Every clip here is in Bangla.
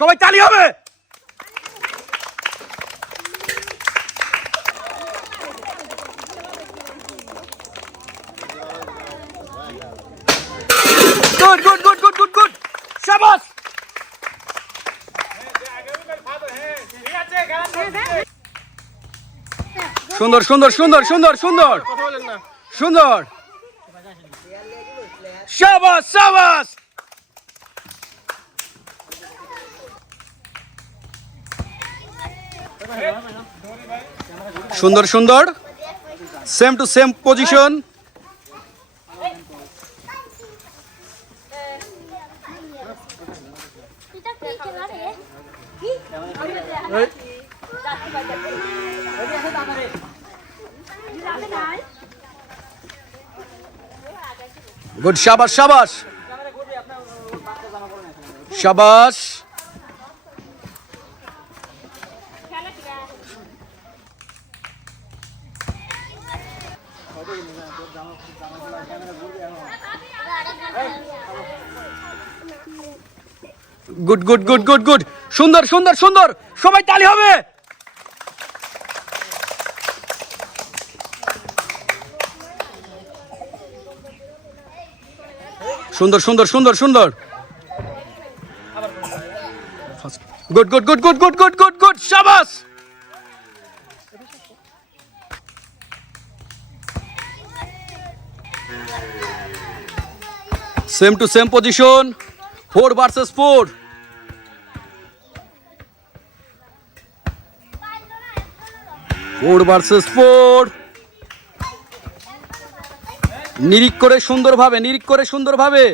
সবাই তালি হবে। Good good good good good good, শাবাশ। সুন্দর সুন্দর সুন্দর সুন্দর সুন্দর সুন্দর, শাবাশ শাবাশ। সুন্দর সুন্দর, same to same position. Good, শাবাশ শাবাশ শাবাশ। Good good good good good, সুন্দর সুন্দর সুন্দর, সবাই তালি হবে। সুন্দর সুন্দর সুন্দর সুন্দর, good good good good good good good good, শাবাশ। Same to same position, 4 versus 4। নিরিখ করে সুন্দরভাবে, নিরিখ করে সুন্দরভাবে,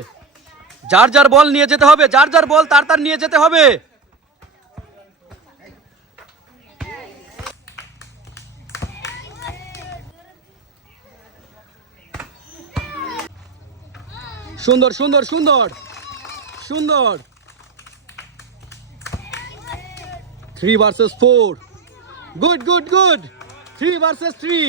যার যার বল নিয়ে যেতে হবে, যার যার বল তার তার নিয়ে যেতে হবে। সুন্দর সুন্দর সুন্দর সুন্দর, 3 versus 4। Good good good, 3 versus 3।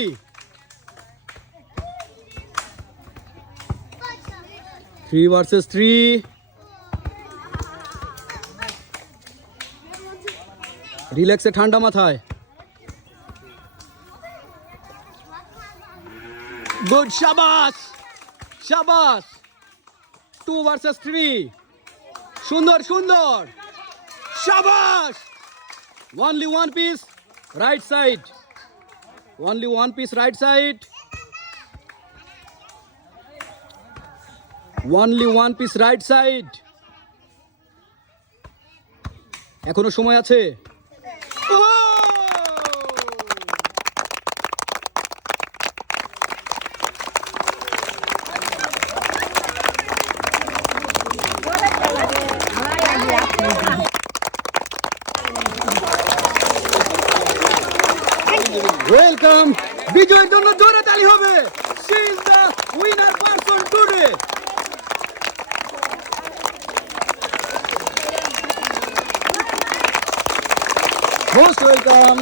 3 versus 3। রিল্যাক্সে, ঠান্ডা মাথায়। গুড, শাবাশ শাবাশ। 2 ভার্সেস 3। সুন্দর সুন্দর, শাবাশ। Only one piece, right side. Only one piece, right side. Only one piece, right side. এখনো সময় আছে। ওয়েলকাম, বিজয়ের জন্য জোরে তালি হবে। She is the winner person today. Most welcome.